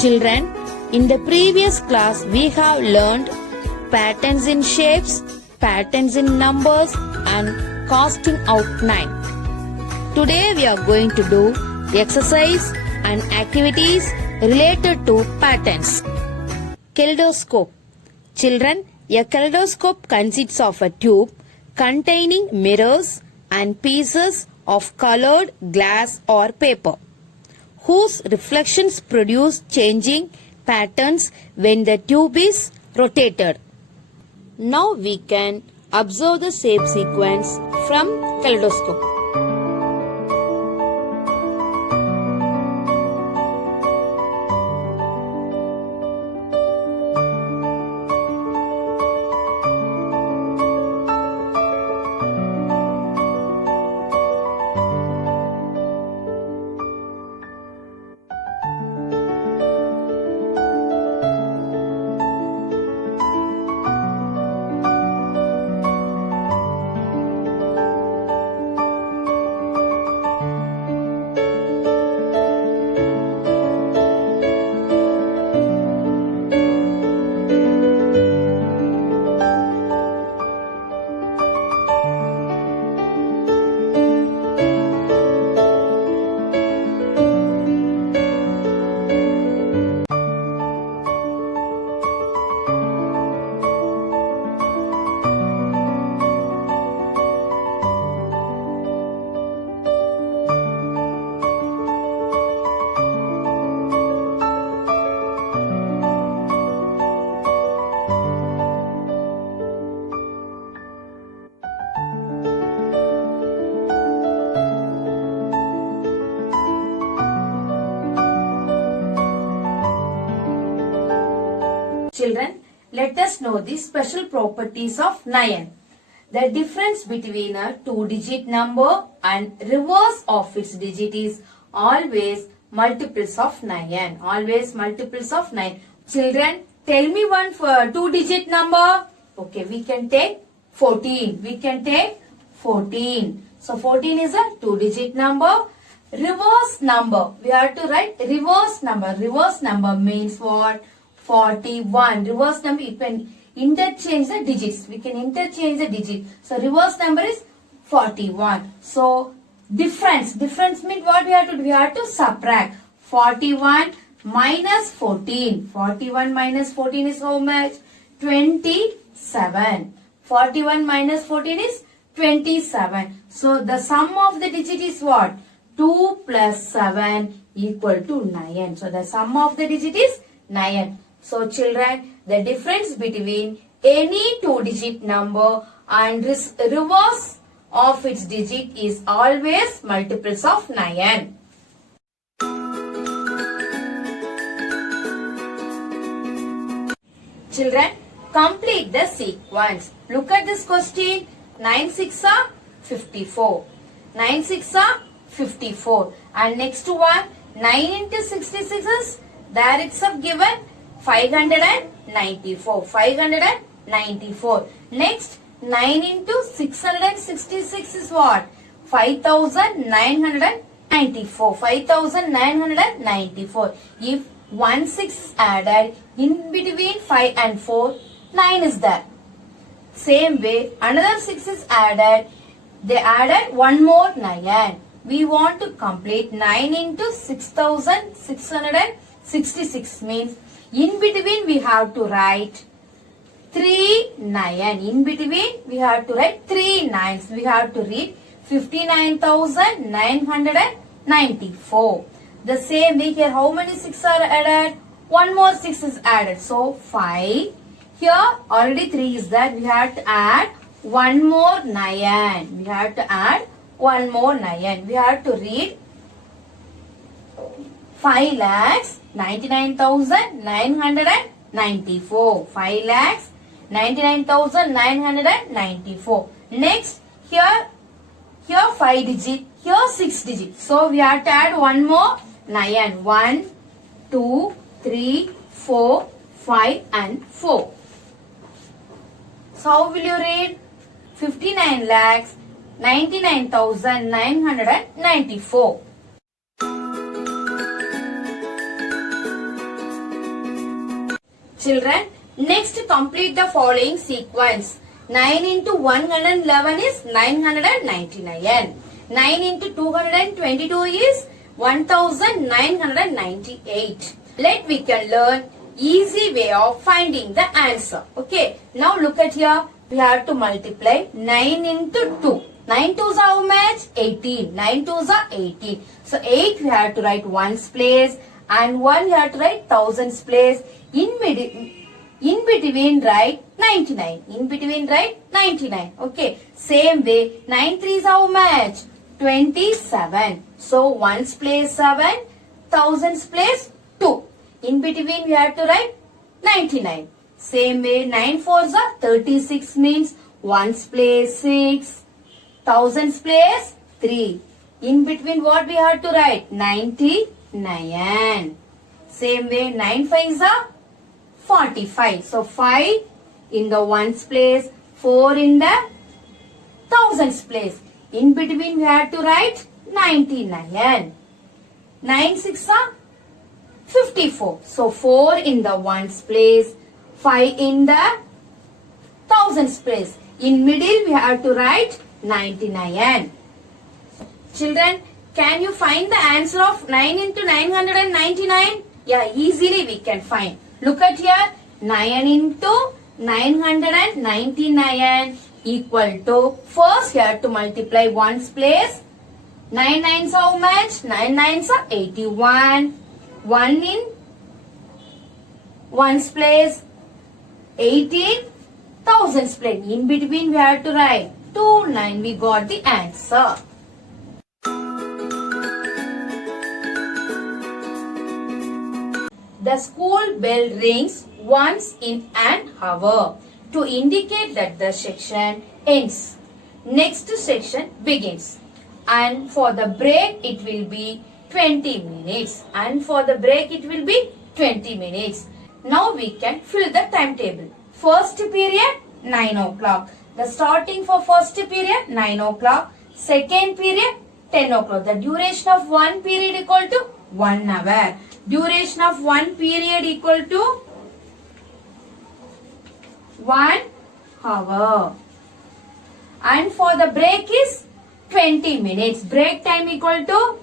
Children, in the previous class we have learned patterns in shapes, patterns in numbers and casting out 9. Today we are going to do exercise and activities related to patterns. Kaleidoscope. Children, a kaleidoscope consists of a tube containing mirrors and pieces of colored glass or paper, whose reflections produce changing patterns when the tube is rotated. Now we can observe the shape sequence from kaleidoscope. Children, let us know the special properties of 9. The difference between a 2-digit number and reverse of its digit is always multiples of 9. Always multiples of 9. Children, tell me one for 2-digit number. Okay, we can take 14. We can take 14. So 14 is a 2-digit number. Reverse number. We have to write reverse number. Reverse number means what? 41. Reverse number, you can interchange the digits. We can interchange the digit. So reverse number is 41. So difference. Difference means what we have to do? We have to subtract. 41 minus 14. 41 minus 14 is how much? 27. 41 minus 14 is 27. So the sum of the digit is what? 2 plus 7 equal to 9. So the sum of the digit is 9. So children, the difference between any 2-digit number and reverse of its digit is always multiples of 9. Children, complete the sequence. Look at this question. 9 6 are 54. 9 6 are 54. And next one, 9 into 66 is there itself given 594. 594. Next, 9 into 666 is what? 5994. 5994. If 1 6 is added, in between 5 and 4, 9 is there. Same way, another 6 is added. They added one more 9. We want to complete 9 into 6666 means in between we have to write 3 9. In between we have to write 3 9s. We have to read 59,994. The same way here, how many 6 are added? One more 6 is added. So 5. Here already 3 is there. We have to add one more 9. We have to add one more 9. We have to read 5,99,994. 5,99,994. Next, here 5 digit, here 6 digit. So we have to add one more 9. 1, 2, 3, 4, 5 and 4. So how will you read? 59,99,994. Children, next complete the following sequence. 9 into 111 is 999. 9 into 222 is 1998. Let we can learn easy way of finding the answer. Okay. Now look at here. We have to multiply 9 into 2. 9 2s are how much? 18. 9 2s are 18. So 8 we have to write ones place and 1 we have to write thousands place. In between write 99. In between write 99. Okay. Same way 9 3s are how much? 27. So ones place 7. Thousands place 2. In between we have to write 99. Same way 9 4s are 36 means ones place 6. Thousands place 3. In between what we have to write? 99. Same way 9 5s are 45. So 5 in the ones place, 4 in the thousands place. In between we have to write 99. 9 6 are 54. So 4 in the ones place, 5 in the thousands place. In middle we have to write 99. Children, can you find the answer of 9 into 999? Yeah, easily we can find. Look at here. 9 into 999 equal to, first we have to multiply ones place. 9 9s are how much? 9 9s are 81. 1 in ones place, 18 thousands place. In between we have to write 2 9. We got the answer. The school bell rings once in an hour to indicate that the section ends. Next section begins. And for the break it will be 20 minutes. And for the break it will be 20 minutes. Now we can fill the timetable. First period 9 o'clock. The starting for first period 9 o'clock. Second period 10 o'clock. The duration of one period equal to 1 hour. Duration of one period equal to 1 hour. And for the break is 20 minutes. Break time equal to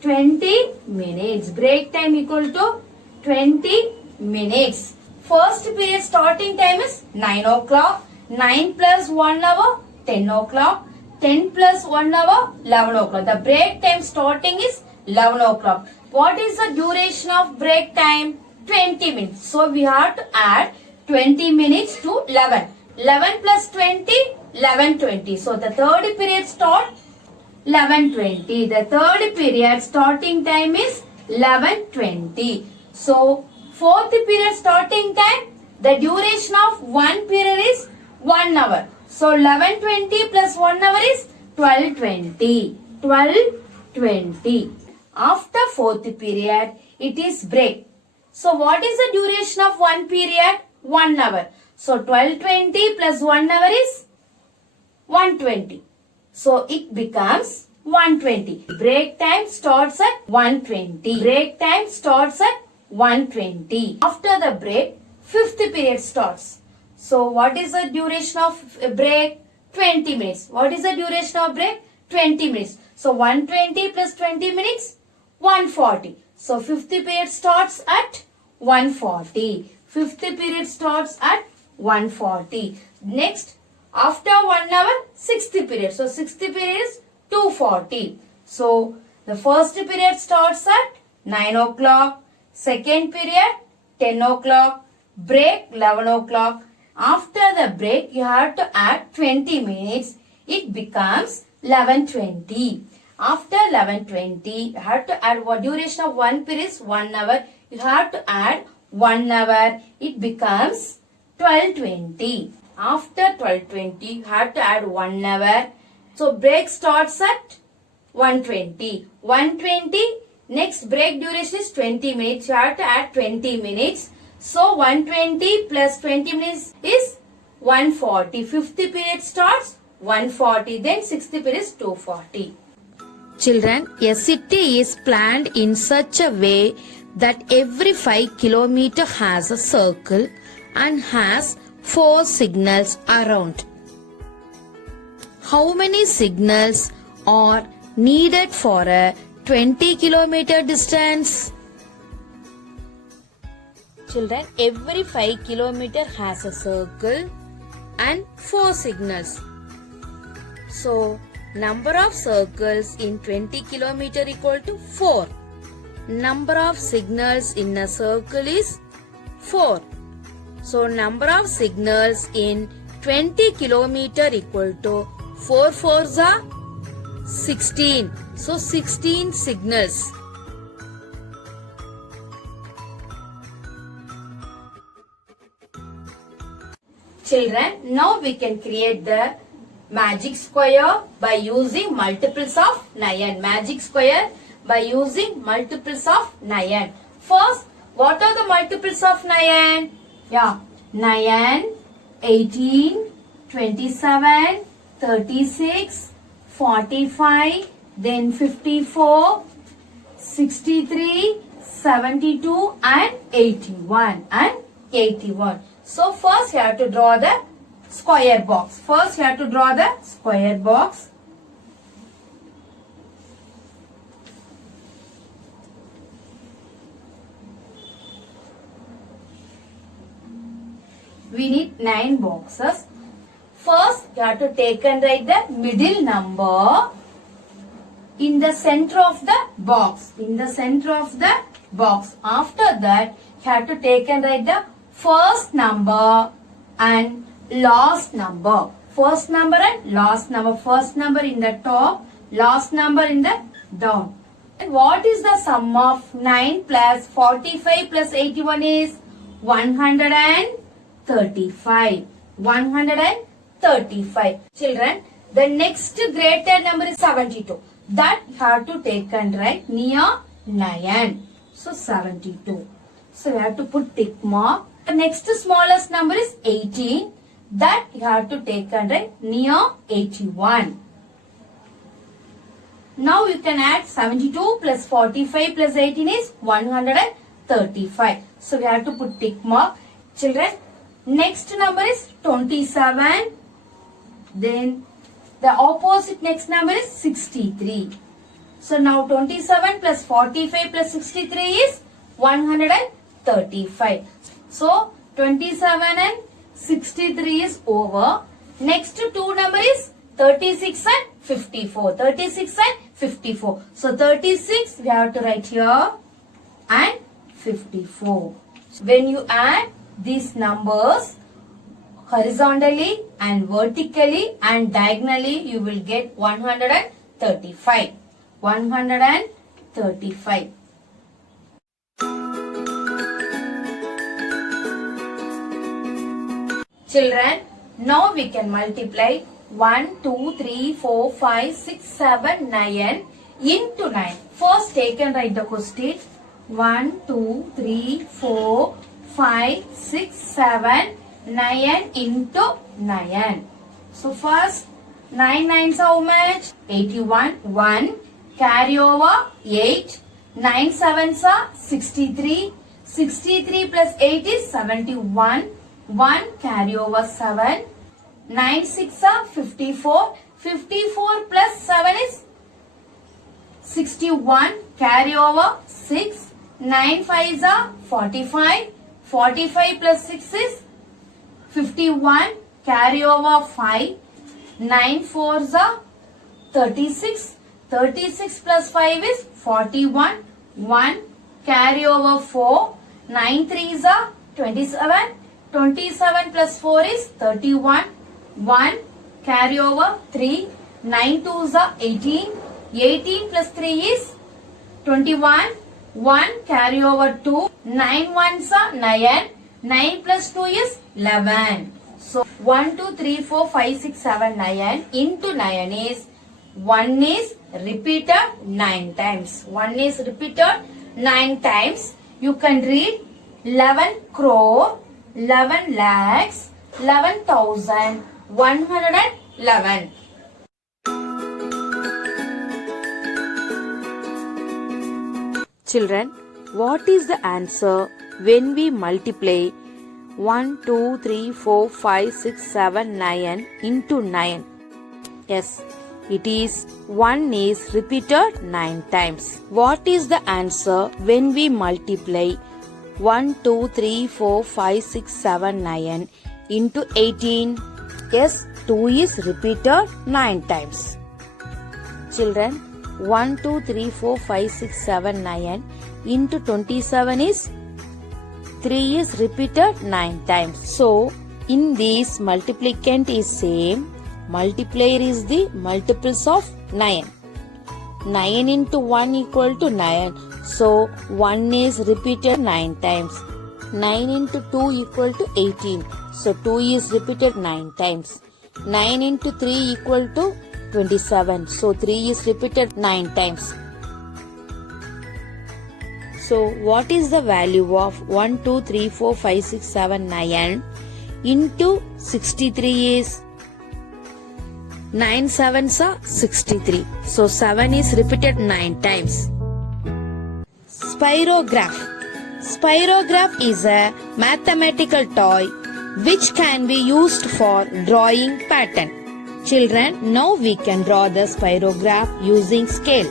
20 minutes. Break time equal to 20 minutes. First period starting time is 9 o'clock. 9 plus 1 hour 10 o'clock. 10 plus 1 hour 11 o'clock. The break time starting is 11 o'clock. What is the duration of break time? 20 minutes. So we have to add 20 minutes to 11. 11 plus 20, 11:20. So the third period start 11:20. The third period starting time is 11:20. So fourth period starting time, the duration of one period is 1 hour. So 11:20 plus 1 hour is 12:20. 12:20. After fourth period, it is break. So what is the duration of one period? 1 hour. So 12:20 plus 1 hour is 120. So it becomes 120. Break time starts at 120. Break time starts at 120. After the break, fifth period starts. So what is the duration of break? 20 minutes. What is the duration of break? 20 minutes. So 120 plus 20 minutes? 140. So fifth period starts at 140. Fifth period starts at 140. Next, after 1 hour, sixth period. So sixth period is 240. So the first period starts at 9 o'clock. Second period 10 o'clock. Break 11 o'clock. After the break, you have to add 20 minutes. It becomes 11:20. After 11:20, you have to add what duration of one period is 1 hour. You have to add 1 hour. It becomes 12:20. After 12:20, you have to add 1 hour. So break starts at 1:20. 1:20. Next break duration is 20 minutes. You have to add 20 minutes. So 120 plus 20 minutes is 140. Fifth period starts 140. Then sixth period is 240. Children, a city is planned in such a way that every 5 kilometer has a circle and has 4 signals around. How many signals are needed for a 20 kilometer distance? Children, every 5 kilometer has a circle and 4 signals. So, number of circles in 20 kilometer equal to 4. Number of signals in a circle is 4. So, number of signals in 20 kilometer equal to 4 fours are 16. So, 16 signals. Children, now we can create the magic square by using multiples of 9. Magic square by using multiples of 9. First, what are the multiples of 9? Yeah, 9, 18, 27, 36, 45, then 54, 63, 72 and 81. So first you have to draw the square box. We need 9 boxes. First you have to take and write the middle number in the center of the box. After that you have to take and write the first number and last number. First number and last number. First number in the top, last number in the down. And what is the sum of 9 plus 45 plus 81 is 135. 135. Children, the next greater number is 72. That you have to take and write near 9. So 72. So you have to put tick mark. The next smallest number is 18. That you have to take and write near 81. Now you can add 72 plus 45 plus 18 is 135. So we have to put tick mark. Children, next number is 27. Then the opposite next number is 63. So now 27 plus 45 plus 63 is 135. So 27 and 63 is over. Next two number is 36 and 54. 36 and 54. So 36 we have to write here and 54. When you add these numbers horizontally and vertically and diagonally, you will get 135. 135. Children, now we can multiply 1, 2, 3, 4, 5, 6, 7, 9 into 9. First take and write the question. 1, 2, 3, 4, 5, 6, 7, 9 into 9. So first 9 nines how much? 81. 1. Carry over 8. 9 sevens are 63. 63 plus 8 is 71. 1 carry over 7. 9 6 are 54. 54 plus 7 is 61. Carry over 6. 9 5s are 45. 45 plus 6 is 51. Carry over 5. 9 4s are 36. 36 plus 5 is 41. 1 carry over 4. 9 3s are 27. 27 plus 4 is 31. 1 carry over 3. 9 2s are 18. 18 plus 3 is 21. 1 carry over 2. 9 1s are 9. 9 plus 2 is 11. So 1 2 3 4 5 6 7 9 into 9 is 1 is repeated 9 times. 1 is repeated 9 times. You can read 11 crore, 11 lakhs, 11,111. Children, What is the answer when we multiply 1, 2, 3, 4, 5, 6, 7, 9 into 9? Yes, it is 1 is repeated 9 times. What is the answer when we multiply 1, 2, 3, 4, 5, 6, 7, 9 into 18? Yes, 2 is repeated 9 times. Children, 1, 2, 3, 4, 5, 6, 7, 9 into 27 is 3 is repeated 9 times. So, in this multiplicand is same. Multiplier is the multiples of 9. 9 into 1 equal to 9. So 1 is repeated 9 times. 9 into 2 equal to 18. So 2 is repeated 9 times. 9 into 3 equal to 27. So 3 is repeated 9 times. So what is the value of 1, 2, 3, 4, 5, 6, 7, 9 into 63 is 9 7s are 63. So 7 is repeated 9 times. Spirograph. Spirograph is a mathematical toy which can be used for drawing pattern. Children, now we can draw the spirograph using scale.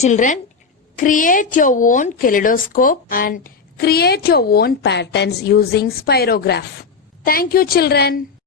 Children, create your own kaleidoscope and create your own patterns using spirograph. Thank you, children.